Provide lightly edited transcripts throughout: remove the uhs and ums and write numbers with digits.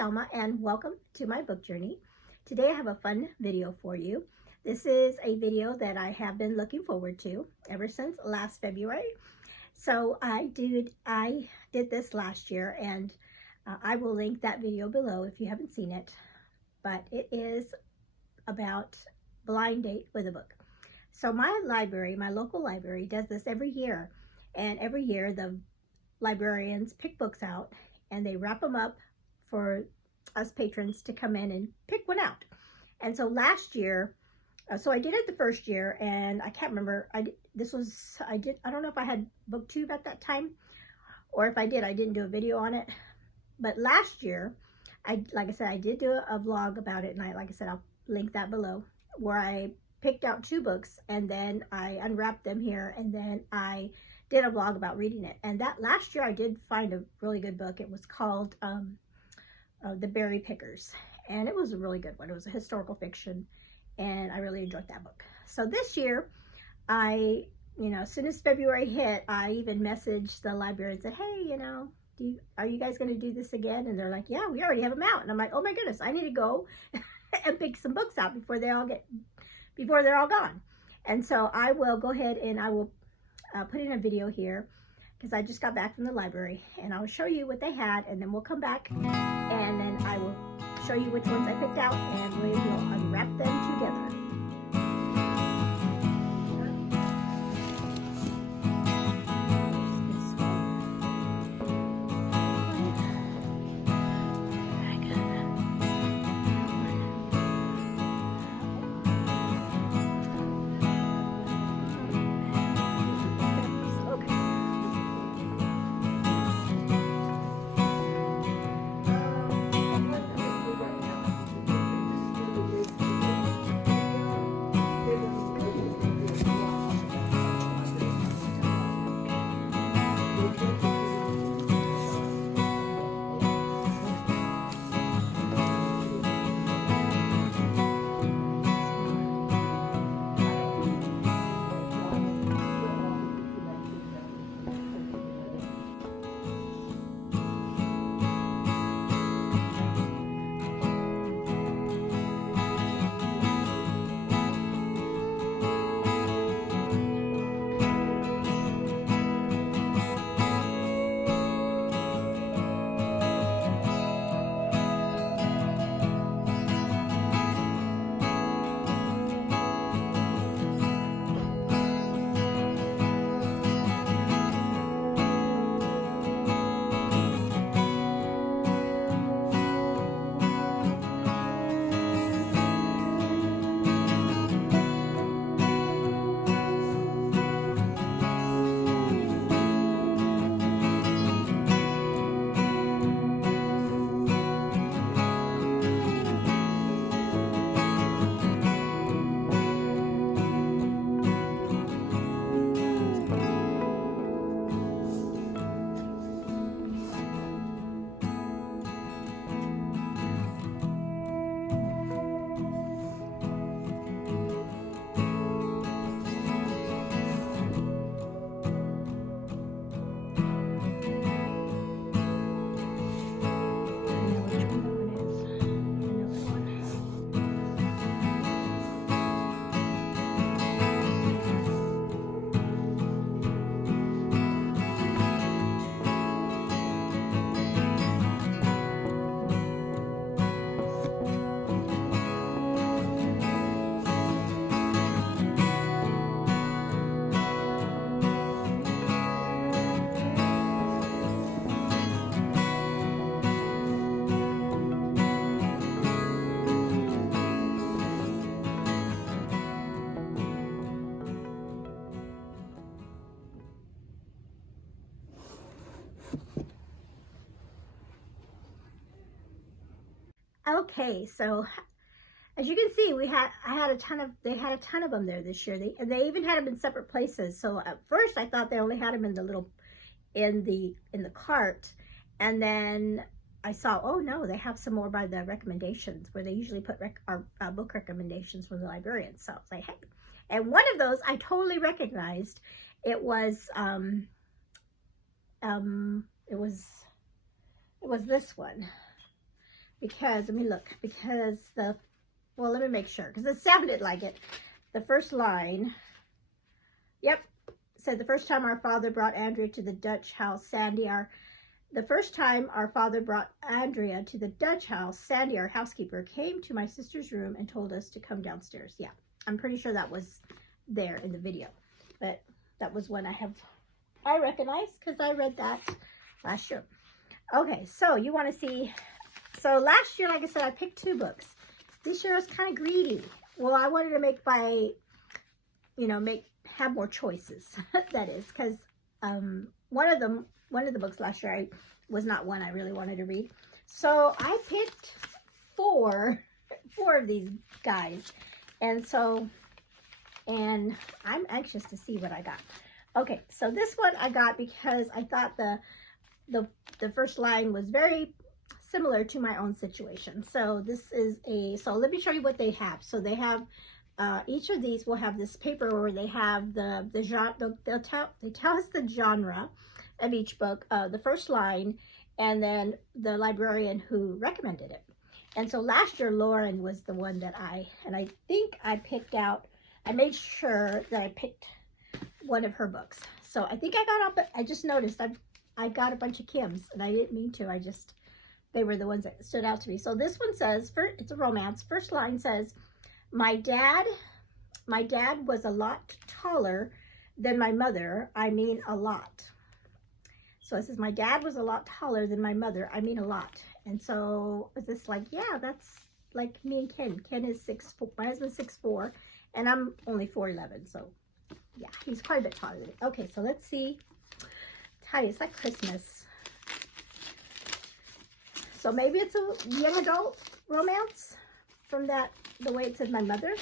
Alma and welcome to my book journey. Today I have a fun video for you. This is a video that I have been looking forward to ever since last February. So I did this last year, and I will link that video below if you haven't seen it. But it is about blind date with a book. So my library, my local library, does this every year, and every year the librarians pick books out and they wrap them up for us patrons to come in and pick one out. And so last year, so I did it the first year, and I can't remember, I don't know if I had booktube at that time, or if I did, I didn't do a video on it. But last year, like I said, I did do a vlog about it, and like I said, I'll link that below, where I picked out 2 books and then I unwrapped them here, and then I did a vlog about reading it. And that last year I did find a really good book. It was called The Berry Pickers, and it was a really good one. It was a historical fiction, and I really enjoyed that book. So this year, as soon as February hit, I even messaged the library and said, hey, are you guys going to do this again? And they're like, yeah, we already have them out. And I'm like, oh my goodness, I need to go and pick some books out before they're all gone. And so I will go ahead and I will put in a video here, because I just got back from the library, and I'll show you what they had, and then we'll come back and then I will show you which ones I picked out, and we will unwrap them together. Okay, so as you can see, they had a ton of them there this year. They even had them in separate places. So at first I thought they only had them in the cart, and then I saw, oh no, they have some more by the recommendations, where they usually put book recommendations from the librarians. So I was like, hey, and one of those I totally recognized. It was this one. because, let me look, because well, let me make sure, because it sounded like it. The first line, yep, said the first time our father brought Andrea to the Dutch house, the first time our father brought Andrea to the Dutch house, Sandy, our housekeeper, came to my sister's room and told us to come downstairs. Yeah, I'm pretty sure that was there in the video, but that was one I recognize because I read that last year. Okay, so you want to see, so last year, like I said, I picked 2 books. This year I was kind of greedy. Well, I wanted to make have more choices. That is, because one of the books last year was not one I really wanted to read. So I picked 4 of these guys. And I'm anxious to see what I got. Okay, so this one I got because I thought the first line was very similar to my own situation. So this is so let me show you what they have. So they have, each of these will have this paper where they have the genre, they tell us the genre of each book, the first line, and then the librarian who recommended it. And so last year, Lauren was the one that I think I picked out, I made sure that I picked one of her books. So I think I just noticed I got a bunch of Kim's, and I didn't mean to, they were the ones that stood out to me. So this one says, it's a romance. First line says, my dad was a lot taller than my mother. I mean a lot. So it says, my dad was a lot taller than my mother. I mean a lot. And so it's just like, yeah, that's like me and Ken. Ken is 6'4", my husband's 6'4", and I'm only 4'11". So yeah, he's quite a bit taller than me. Okay, so let's see. Hi, it's like Christmas. So maybe it's a young adult romance from the way it says my mother.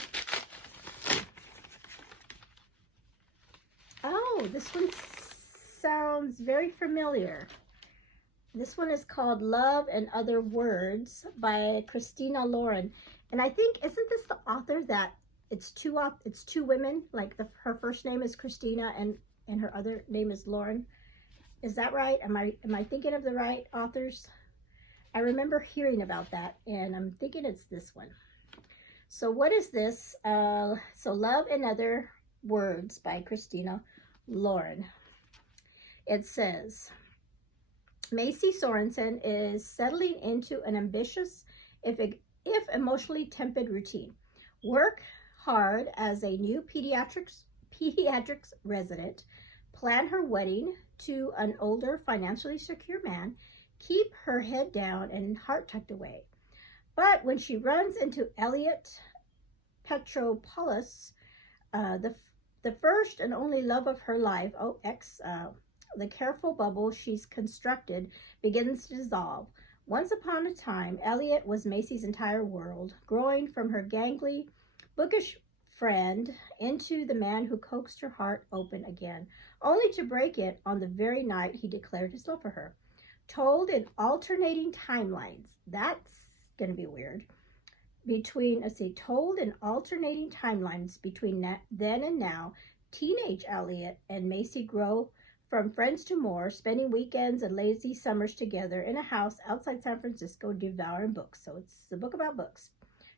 Oh, this one sounds very familiar. This one is called Love and Other Words by Christina Lauren. And I think, isn't this the author that it's two women, like her first name is Christina and her other name is Lauren. Is that right? Am I thinking of the right authors? I remember hearing about that, and I'm thinking it's this one. So what is this? So Love and Other Words by Christina Lauren. It says, Macy Sorensen is settling into an ambitious, if emotionally tempered routine. Work hard as a new pediatrics resident, plan her wedding to an older, financially secure man, keep her head down and heart tucked away. But when she runs into Elliot Petropoulos, the first and only love of her life, the careful bubble she's constructed begins to dissolve. Once upon a time, Elliot was Macy's entire world, growing from her gangly, bookish friend into the man who coaxed her heart open again, only to break it on the very night he declared his love for her. Told in alternating timelines, that's going to be weird, told in alternating timelines between then and now, teenage Elliot and Macy grow from friends to more, spending weekends and lazy summers together in a house outside San Francisco, devouring books. So it's a book about books.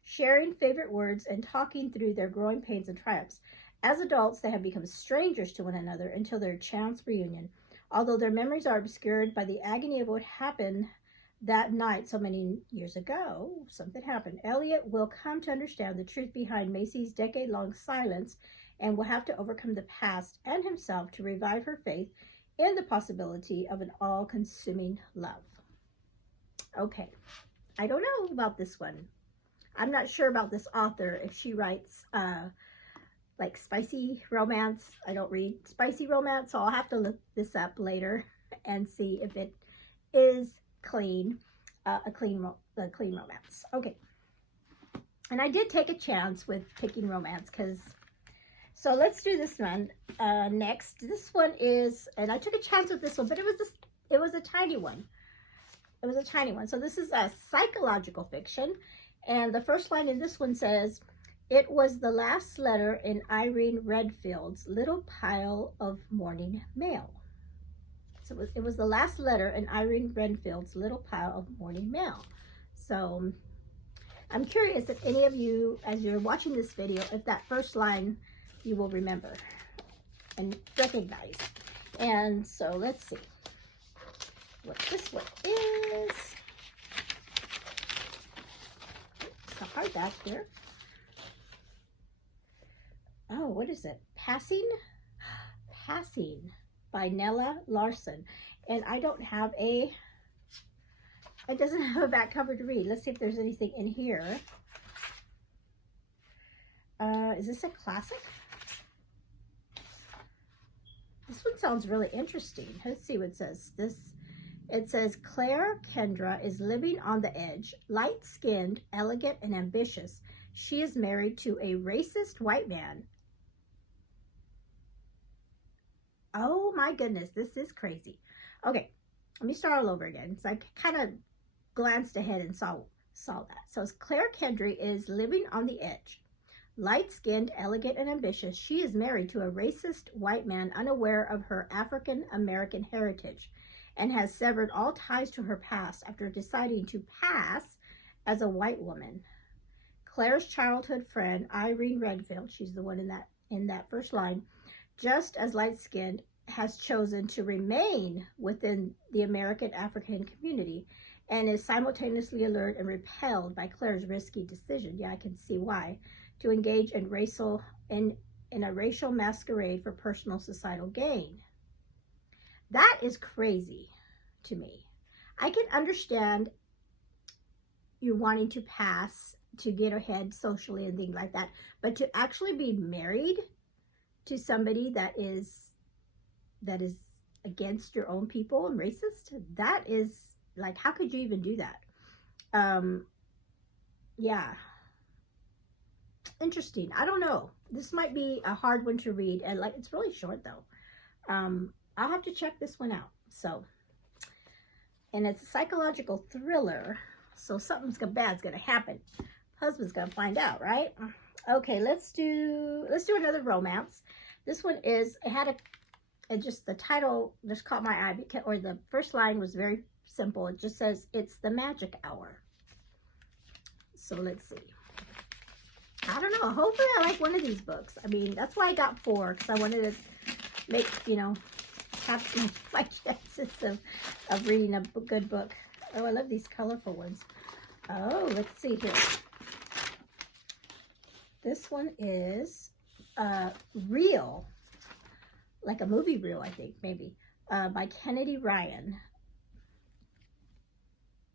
Sharing favorite words and talking through their growing pains and triumphs. As adults, they have become strangers to one another until their chance reunion. Although their memories are obscured by the agony of what happened that night so many years ago, something happened. Elliot will come to understand the truth behind Macy's decade-long silence and will have to overcome the past and himself to revive her faith in the possibility of an all-consuming love. Okay, I don't know about this one. I'm not sure about this author, if she writes like spicy romance. I don't read spicy romance, so I'll have to look this up later and see if it is clean, a clean romance. Okay, and I did take a chance with picking romance, so let's do this one next. This one is, and I took a chance with this one, but it was a tiny one. It was a tiny one. So this is a psychological fiction, and the first line in this one says, it was the last letter in Irene Redfield's little pile of morning mail. So it was the last letter in Irene Redfield's little pile of morning mail. So I'm curious if any of you, as you're watching this video, if that first line you will remember and recognize. And so let's see what this one is. It's a hardback here. Oh, what is it? Passing by Nella Larson. And I don't have it doesn't have a back cover to read. Let's see if there's anything in here. Is this a classic? This one sounds really interesting. Let's see what it says. It says, Claire Kendra is living on the edge, light-skinned, elegant, and ambitious. She is married to a racist white man. Oh my goodness, this is crazy. Okay, let me start all over again. So I kind of glanced ahead and saw that. So Claire Kendra is living on the edge. Light-skinned, elegant, and ambitious, she is married to a racist white man unaware of her African-American heritage and has severed all ties to her past after deciding to pass as a white woman. Claire's childhood friend, Irene Redfield, she's the one in that first line, just as light-skinned, has chosen to remain within the American African community and is simultaneously allured and repelled by Claire's risky decision. Yeah, I can see why. To engage in a racial masquerade for personal societal gain. That is crazy to me. I can understand you wanting to pass to get ahead socially and things like that, but to actually be married to somebody that is against your own people and racist, that is like, how could you even do that? Yeah. Interesting. I don't know. This might be a hard one to read, and like, it's really short though. I'll have to check this one out. So, and it's a psychological thriller, so something's bad's gonna happen. Husband's gonna find out, right? Okay, let's do another romance. This one is, just the title just caught my eye, because, or the first line was very simple. It just says, it's the magic hour. So let's see. I don't know. Hopefully I like one of these books. I mean, that's why I got 4, because I wanted to make, have my chances of reading a good book. Oh, I love these colorful ones. Oh, let's see here. This one is Reel, like a movie reel, I think, maybe, by Kennedy Ryan.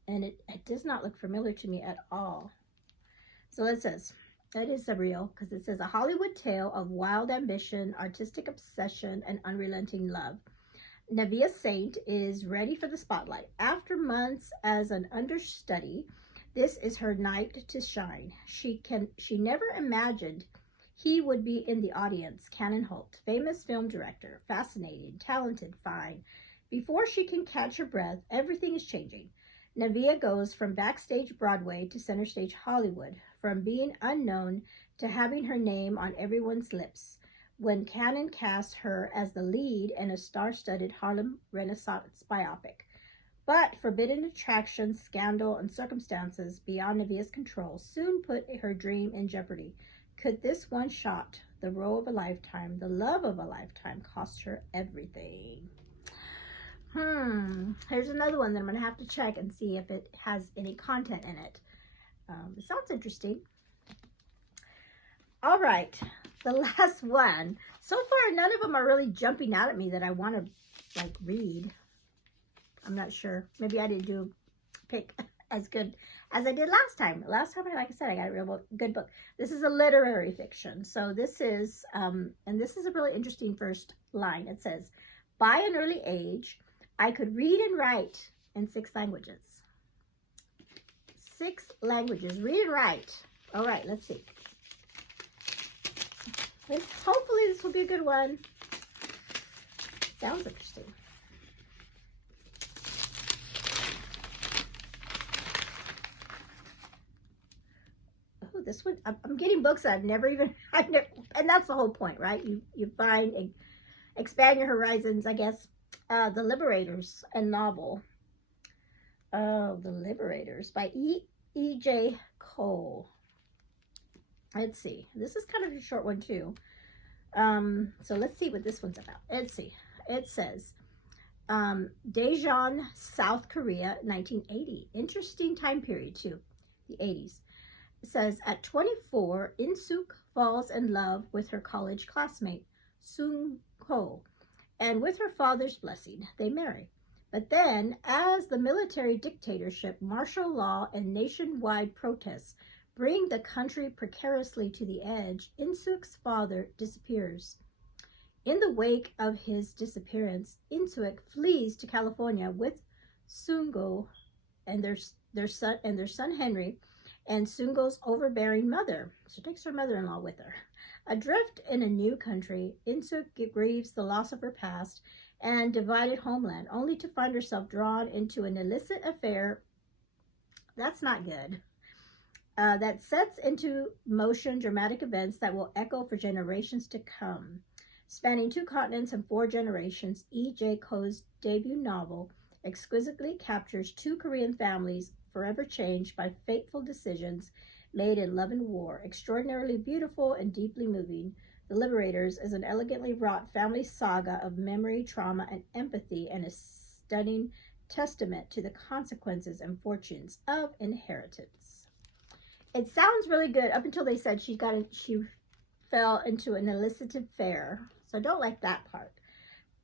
And it does not look familiar to me at all. So it says, it is a reel, because it says, a Hollywood tale of wild ambition, artistic obsession, and unrelenting love. Nevaeh Saint is ready for the spotlight. After months as an understudy, this is her night to shine. She never imagined he would be in the audience. Cannon Holt, famous film director, fascinating, talented, fine. Before she can catch her breath, everything is changing. Nevaeh goes from backstage Broadway to center stage Hollywood, from being unknown to having her name on everyone's lips, when Cannon casts her as the lead in a star-studded Harlem Renaissance biopic. But forbidden attractions, scandal, and circumstances beyond Nevaeh's control soon put her dream in jeopardy. Could this one shot, the role of a lifetime, the love of a lifetime, cost her everything? Here's another one that I'm going to have to check and see if it has any content in it. It sounds interesting. All right, the last one. So far, none of them are really jumping out at me that I want to, like, read. I'm not sure. Maybe I didn't pick as good as I did last time. Last time, like I said, I got a real good book. This is a literary fiction. So this is, and this is a really interesting first line. It says, by an early age, I could read and write in 6 languages. 6 languages. Read and write. All right, let's see. Hopefully this will be a good one. Sounds interesting. Oh, this one, I'm getting books I've never, and that's the whole point, right? You find and expand your horizons, I guess. The Liberators, a novel. Oh, The Liberators by E. E.J. Cole. Let's see. This is kind of a short one too. So let's see what this one's about. Let's see. It says, Daejeon, South Korea, 1980. Interesting time period too, the 80s. It says, at 24, In-suk falls in love with her college classmate, Sung-ho, and with her father's blessing, they marry. But then, as the military dictatorship, martial law, and nationwide protests bring the country precariously to the edge, In-suk's father disappears. In the wake of his disappearance, In-suk flees to California with Sung-ho and their son Henry, and Sung-ho's overbearing mother. She takes her mother-in-law with her. Adrift in a new country, In-suk grieves the loss of her past and divided homeland, only to find herself drawn into an illicit affair. That's not good. That sets into motion dramatic events that will echo for generations to come. Spanning 2 continents and 4 generations, E.J. Cole's debut novel exquisitely captures 2 Korean families forever changed by fateful decisions made in love and war. Extraordinarily beautiful and deeply moving, The Liberators is an elegantly wrought family saga of memory, trauma, and empathy, and a stunning testament to the consequences and fortunes of inheritance. It sounds really good up until they said she fell into an illicit affair. So I don't like that part.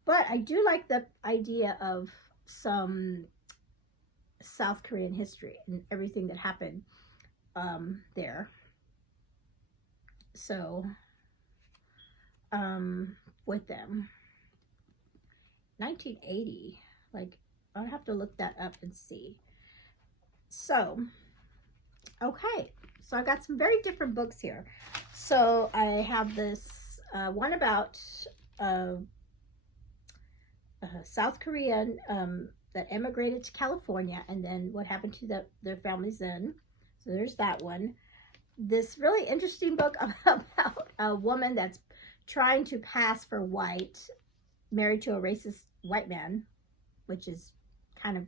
But I do like the idea of some South Korean history and everything that happened there. So, with them. 1980, like, I'll have to look that up and see. So, okay. So I got some very different books here. So I have this one about South Korean that emigrated to California, and then what happened to their families then. So there's that one. This really interesting book about a woman that's trying to pass for white, married to a racist white man, which is kind of,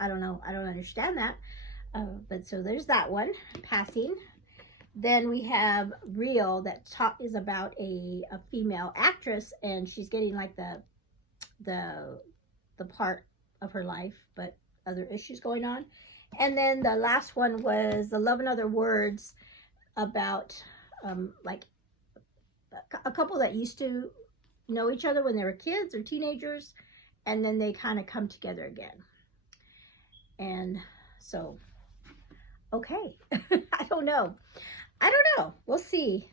I don't know, I don't understand that. But so there's that one, Passing. Then we have Real, that is about a female actress, and she's getting like the part of her life, but other issues going on. And then the last one was The Love and Other Words, about like a couple that used to know each other when they were kids or teenagers, and then they kind of come together again. And so, okay. I don't know. We'll see.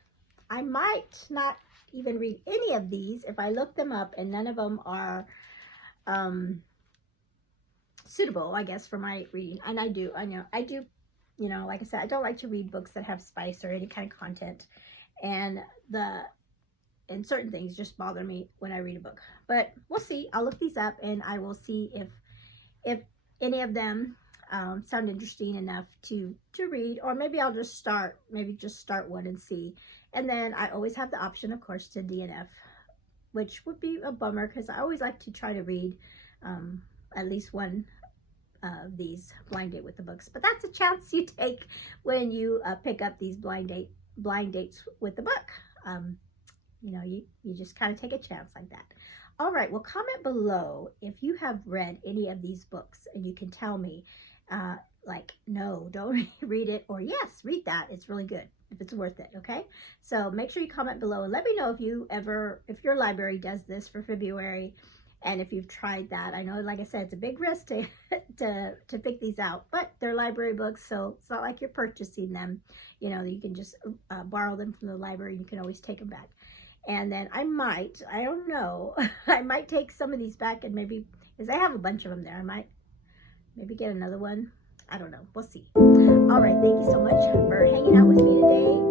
I might not even read any of these if I look them up and none of them are suitable, I guess, for my reading. And I do, you know, like I said, I don't like to read books that have spice or any kind of content. And certain things just bother me when I read a book. But we'll see. I'll look these up and I will see if any of them sound interesting enough to read, or maybe I'll just start one and see. And then I always have the option, of course, to DNF, which would be a bummer because I always like to try to read at least one of these blind date with the books. But that's a chance you take when you pick up these blind dates with the book. You know, you just kind of take a chance like that. All right, well, comment below if you have read any of these books, and you can tell me like, no, don't read it, or yes, read that. It's really good if it's worth it. Okay, so make sure you comment below and let me know if your library does this for February, and if you've tried that. I know, like I said, it's a big risk to pick these out, but they're library books, so it's not like you're purchasing them. You know, you can just borrow them from the library. You can always take them back. And then I don't know, I might take some of these back, and maybe, because I have a bunch of them there, I might maybe get another one. I don't know. We'll see. All right. Thank you so much for hanging out with me today.